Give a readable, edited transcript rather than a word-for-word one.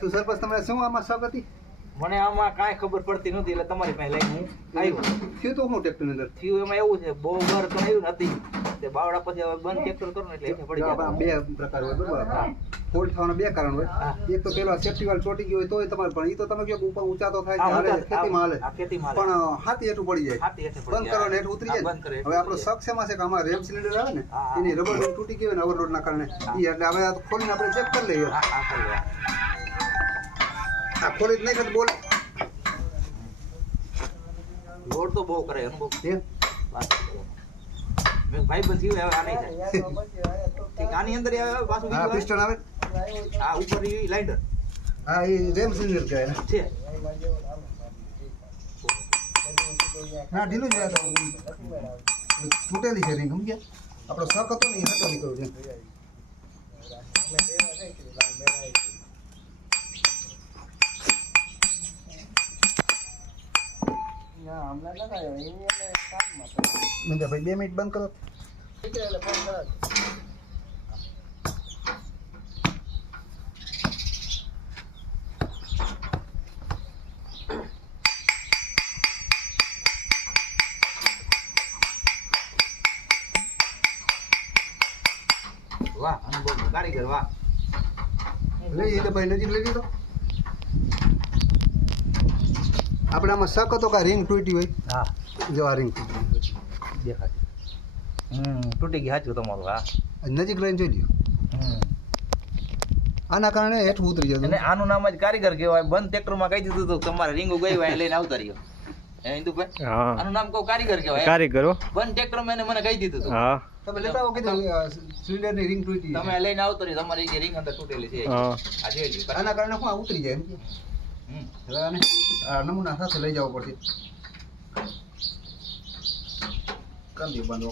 શું સરપંચ તમને શું આમાં શક હતી? મને આમાં કાંઈ ખબર પડતી નહોતી એટલે તમારી પાસે લઈને હું આવ્યો. થયું તો હું ટ્રેક્ટરની અંદર થયું એમાં એવું છે બહુ વાર તો આવ્યું નથી તે બાવડા પછી હવે બંધ ટ્રેક્ટર કરો ને એટલે એટલે પડી જાય. બે પ્રકાર હોય બરોબર. ફોલ્ટ થવાના બે કારણ હોય. એક તો પેલો સેફ્ટી વાલ ચોટી ગયો હોય તોય તમારે પણ ઈ તો તમે કહો ઉપર ઊંચા તો થાય હાલે ખેતીમાં હાલે. પણ હાથી હેઠું પડી જાય. બંધ કરો ને હેઠું ઉતરી જાય. હવે આપણો શક શેમાં છે કે આમાં રેમ સિલિન્ડર આવે ને એની રબર તૂટી ગઈ હોય ને ઓવરલોડના કારણે ઈ એટલે હવે આ ખોલીને આપણે ચેક કરી લઈએ. આ ખોલી જ નહીં ખત બોલ. લોડ તો બહુ કરે અનુભવ છે. મેં ભાઈ બધી હવે આ નહીં થાય ઠીક આની અંદર આવે પાછું હા પિસ્ટન આવે. આ ઉપર ઈ લાઇન્ડર હા એ રેમ સિલિન્ડર કહેવાય છે. હા ઢીલું જ તો તૂટેલી છે રિંગ સમજ્યા. આપણો શક હતો ને એ હતો નીકળ્યો છે. ભાઈ 2 મિનિટ બંધ કરો. વાહ અનુભવ કારીગર વાહ. લઈ જઈએ ભાઈ નજીક લઈ લીધો. આપણે આમાં શક હતો કે રિંગ તૂટી હોય. હા જો આ રિંગ દેખાય તૂટી ગઈ સાચું તમારું. હા નજીક લઈને જોઈ લ્યો. આના કારણે હેઠું ઉતરી જતું. અને આનું નામ જ કારીગર કહેવાય. બંધ ટ્રેક્ટરમાં કહી દીધું હતું તમારે રીંગો ગઈ હોય લઈને આવતા રહ્યો. હિન્દુભાઈ આનું નામ કહું કારીગર કહેવાય. કારીગરો બંધ ટ્રેક્ટરમાં મને કહી દીધું હતું. હા તમે લેતા આવો કીધું સિલિન્ડરની રિંગ તૂટી. તમે લઈને આવતો રહ્યો તમારી જે રીંગ અંદર તૂટેલી છે હા આ જોઈ લ્યો. આના કારણે શું ઉતરી જાય એમ કે હવે આને આ નમૂના સાથે લઈ જવો પડશે. કંદી બંધ